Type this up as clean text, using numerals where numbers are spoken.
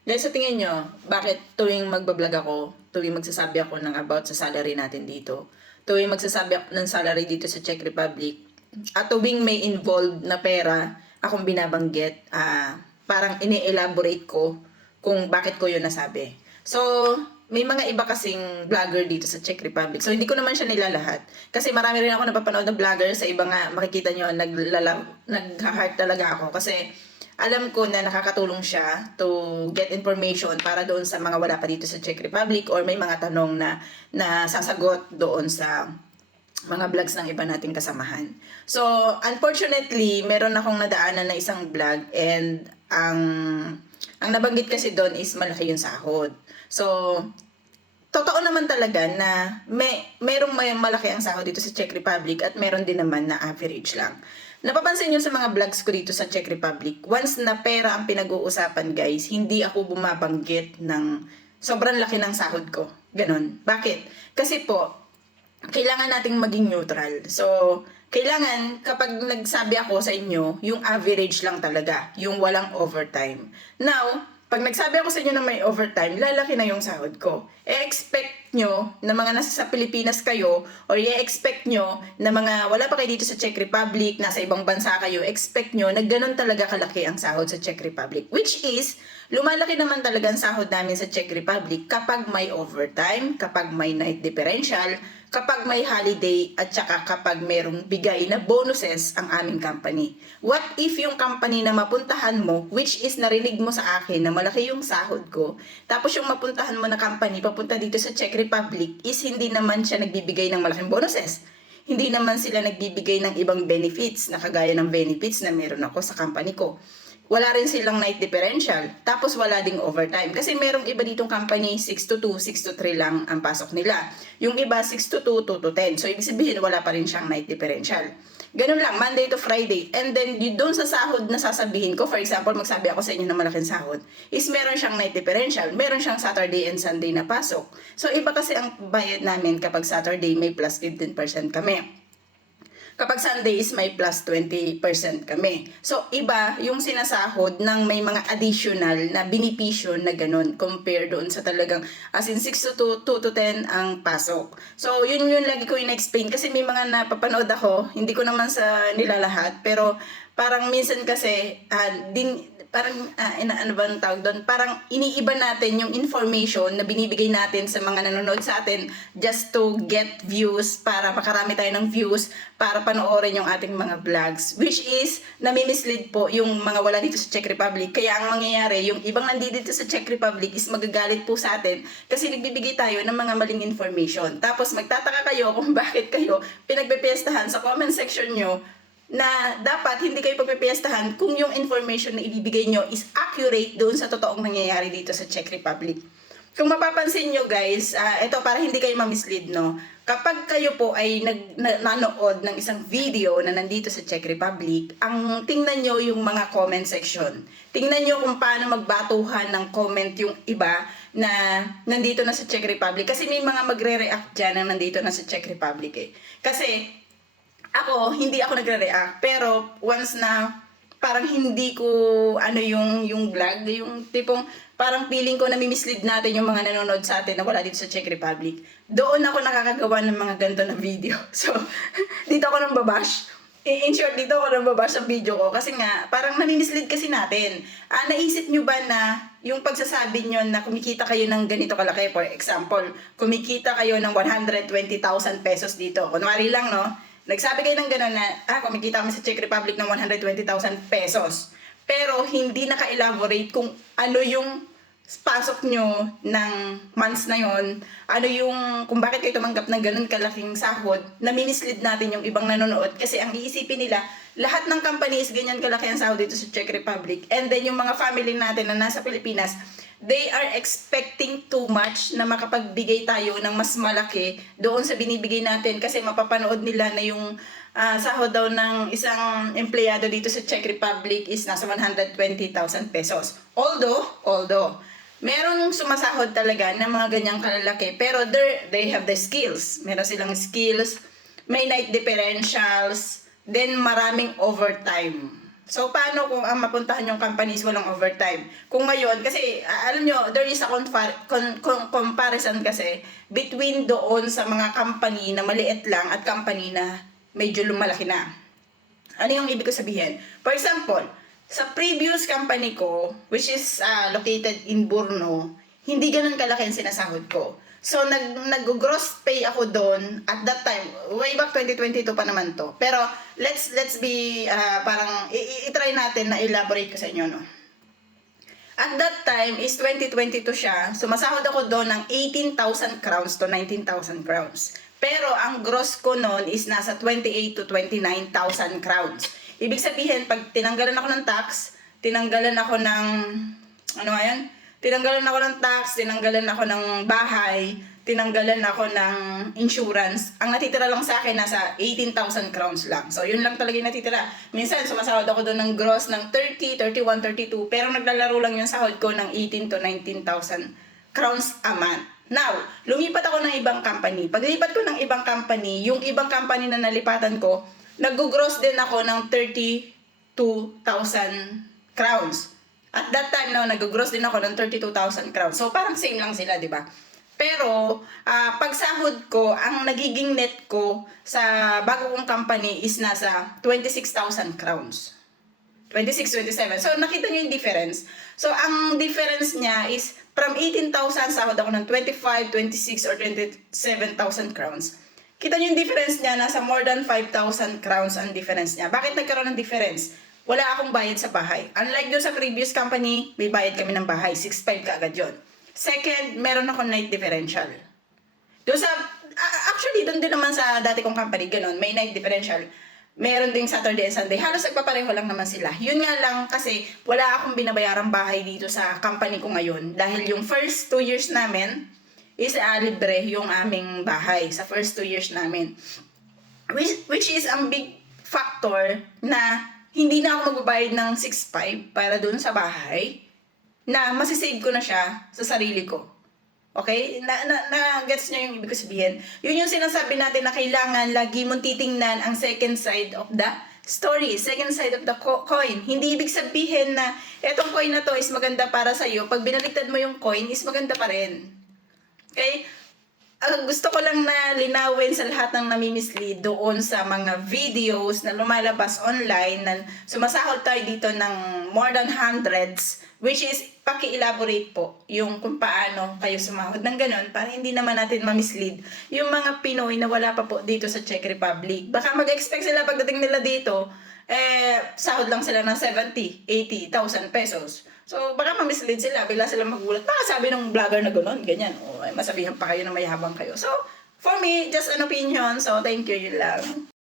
Guys, sa tingin nyo, bakit tuwing magbablog ako, tuwing magsasabi ako ng about sa salary natin dito, tuwing magsasabi ako ng salary dito sa Czech Republic, at tuwing may involved na pera akong binabanggit, parang ini-elaborate ko kung bakit ko yun nasabi. So, may mga iba kasing vlogger dito sa Czech Republic. So, hindi ko naman siya nilalahat. Kasi marami rin ako napapanood ng vlogger. Sa iba nga, makikita nyo, nag-heart talaga ako. Kasi, alam ko na nakakatulong siya to get information para doon sa mga wala pa dito sa Czech Republic or may mga tanong na sasagot doon sa mga vlogs ng iba nating kasamahan. So, unfortunately, meron akong nadaanan na isang vlog and ang nabanggit kasi doon is malaki yung sahod. So, totoo naman talaga na merong may malaki ang sahod dito sa Czech Republic at meron din naman na average lang. Napapansin nyo sa mga vlogs ko dito sa Czech Republic, once na pera ang pinag-uusapan guys, hindi ako bumabanggit ng sobrang laki ng sahod ko. Ganon. Bakit? Kasi po, kailangan nating maging neutral. So, kailangan kapag nagsabi ako sa inyo, yung average lang talaga, yung walang overtime. Now, pag nagsabi ako sa inyo na may overtime, lalaki na yung sahod ko. E-expect nyo na mga nasa sa Pilipinas kayo or i-expect nyo na mga wala pa kayo dito sa Czech Republic, nasa ibang bansa kayo, expect nyo na ganun talaga kalaki ang sahod sa Czech Republic. Which is, lumalaki naman talaga ang sahod namin sa Czech Republic kapag may overtime, kapag may night differential, kapag may holiday at saka kapag merong bigay na bonuses ang aming company. What if yung company na mapuntahan mo, which is narinig mo sa akin na malaki yung sahod ko, tapos yung mapuntahan mo na company papunta dito sa Czech Republic is hindi naman siya nagbibigay ng malaking bonuses. Hindi naman sila nagbibigay ng ibang benefits na kagaya ng benefits na meron ako sa company ko. Wala rin silang night differential. Tapos wala ding overtime. Kasi merong iba ditong company, 6 to 2, 6 to 3 lang ang pasok nila. Yung iba, 6 to 2, 2 to 10. So, ibig sabihin, wala pa rin siyang night differential. Ganun lang, Monday to Friday. And then, doon sa sahod na sasabihin ko, for example, magsabi ako sa inyo ng malaking sahod, is meron siyang night differential. Meron siyang Saturday and Sunday na pasok. So, iba kasi ang bayad namin kapag Saturday, may plus 15% kami. Kapag Sundays, may plus 20% kami. So, iba yung sinasahod ng may mga additional na benepisyo na ganun compare doon sa talagang as in 6 to 2 to 10 ang pasok. So, yun lagi ko in-explain kasi may mga napapanood ako, hindi ko naman sa nilalahat, pero parang minsan kasi ano ba ang tawag doon? Parang iniiba natin yung information na binibigay natin sa mga nanonood sa atin just to get views, para makarami tayo ng views, para panoorin yung ating mga vlogs. Which is, nami-mislead po yung mga wala dito sa Czech Republic. Kaya ang mangyayari, yung ibang nandito sa Czech Republic is magagalit po sa atin kasi nagbibigay tayo ng mga maling information. Tapos magtataka kayo kung bakit kayo pinagpepiestahan sa comment section nyo na dapat hindi kayo pagpipiestahan kung yung information na ibibigay nyo is accurate doon sa totoong nangyayari dito sa Czech Republic. Kung mapapansin nyo guys, ito para hindi kayo ma-mislead, no? Kapag kayo po ay nanood ng isang video na nandito sa Czech Republic, ang tingnan nyo yung mga comment section. Tingnan nyo kung paano magbatuhan ng comment yung iba na nandito na sa Czech Republic. Kasi may mga magre-react dyan na nandito na sa Czech Republic eh. Kasi ako, hindi ako nagre-react. Pero, once na parang hindi ko, yung vlog, yung tipong, parang feeling ko na mislead natin yung mga nanonood sa atin na wala dito sa Czech Republic. Doon ako nakakagawa ng mga ganito na video. So, dito ako nang babash. In short, dito ako nang babash sa video ko. Kasi nga, parang nami-mislead kasi natin. Naisip nyo ba na yung pagsasabi nyo na kumikita kayo ng ganito kalaki, for example, kumikita kayo ng 120,000 pesos dito. Kunwari lang, no? Nagsabi kayo ng gano'n na, kumikita kami sa Czech Republic ng 120,000 pesos. Pero hindi naka-elaborate kung ano yung pasok nyo ng months na yon, kung bakit kayo tumanggap ng ganun kalaking sahod, nami-mislead natin yung ibang nanonood kasi ang iisipin nila, lahat ng companies ganyan kalaki ang sahod dito sa Czech Republic. And then yung mga family natin na nasa Pilipinas, they are expecting too much na makapagbigay tayo ng mas malaki doon sa binibigay natin kasi mapapanood nila na yung sahod daw ng isang empleyado dito sa Czech Republic is nasa 120,000 pesos. Although, merong sumasahod talaga ng mga ganyang kalalaki pero they have the skills. Meron silang skills, may night differentials, then maraming overtime. So, paano kung ang mapuntahan yung company is walang overtime? Kung ngayon, kasi alam nyo, there is a comparison kasi between doon sa mga company na maliit lang at company na medyo lumalaki na. Ano yung ibig ko sabihin? For example, sa previous company ko, which is located in Borno, hindi ganun kalaki ang sinasahod ko. So, nag-gross pay ako doon at that time, way back 2022 pa naman to. Pero, let's be, parang, i-try natin na elaborate ko sa inyo, no? At that time is 2022 siya, sumasahod ako doon ng 18,000 crowns to 19,000 crowns. Pero, ang gross ko noon is nasa 28 to 29,000 crowns. Ibig sabihin, pag tinanggalan ako ng tax, tinanggalan ako ng, ano nga yan? Tinanggalan ako ng tax, tinanggalan ako ng bahay, tinanggalan ako ng insurance. Ang natitira lang sa akin, nasa 18,000 crowns lang. So, yun lang talaga yung natitira. Minsan, sumasahod ako doon ng gross ng 30, 31, 32. Pero naglalaro lang yung sahod ko ng 18 to 19,000 crowns a month. Now, lumipat ako ng ibang company. Paglipat ko ng ibang company, yung ibang company na nalipatan ko, nag-gross din ako ng 32,000 crowns. At that time, no, nag-gross din ako ng 32,000 crowns. So, parang same lang sila, di ba? Pero, pag sahod ko, ang nagiging net ko sa bago kong company is nasa 26,000 crowns. 26, 27. So, nakita nyo yung difference. So, ang difference niya is from 18,000, sahod ako ng 25, 26, or 27,000 crowns. Kita nyo yung difference niya, nasa more than 5,000 crowns ang difference niya. Bakit nagkaroon ng difference? Wala akong bayad sa bahay. Unlike doon sa previous company, may bayad kami ng bahay. 6,500 kaagad yun. Second, meron akong night differential. Doon sa, actually, doon din naman sa dati kong company, ganun, may night differential. Meron ding Saturday and Sunday. Halos nagpapareho lang naman sila. Yun nga lang kasi wala akong binabayarang bahay dito sa company ko ngayon. Dahil yung first 2 years namin is libre yung aming bahay sa first 2 years namin. Which is ang big factor na hindi na ako magbabayad ng 6,500 para doon sa bahay na masisave ko na siya sa sarili ko. Okay? Gets niyo yung ibig ko sabihin? Yun yung sinasabi natin na kailangan lagi mong titingnan ang second side of the story, second side of the coin. Hindi ibig sabihin na etong coin na to is maganda para sa'yo. Pag binaliktad mo yung coin, is maganda pa rin. Okay? Gusto ko lang na linawin sa lahat ng nami-mislead doon sa mga videos na lumalabas online na sumasahod tayo dito ng more than hundreds, which is paki-elaborate po yung kung paano kayo sumahod ng ganun para hindi naman natin ma-mislead yung mga Pinoy na wala pa po dito sa Czech Republic. Baka mag-expect sila pagdating nila dito, sahod lang sila ng 70, 80,000 pesos. So, baka ma-mislead sila, bigla sila magulat. Baka sabi ng vlogger na gano'n, ganyan. O, masabihan pa kayo na mayabang kayo. So, for me, just an opinion. So, thank you, yun lang.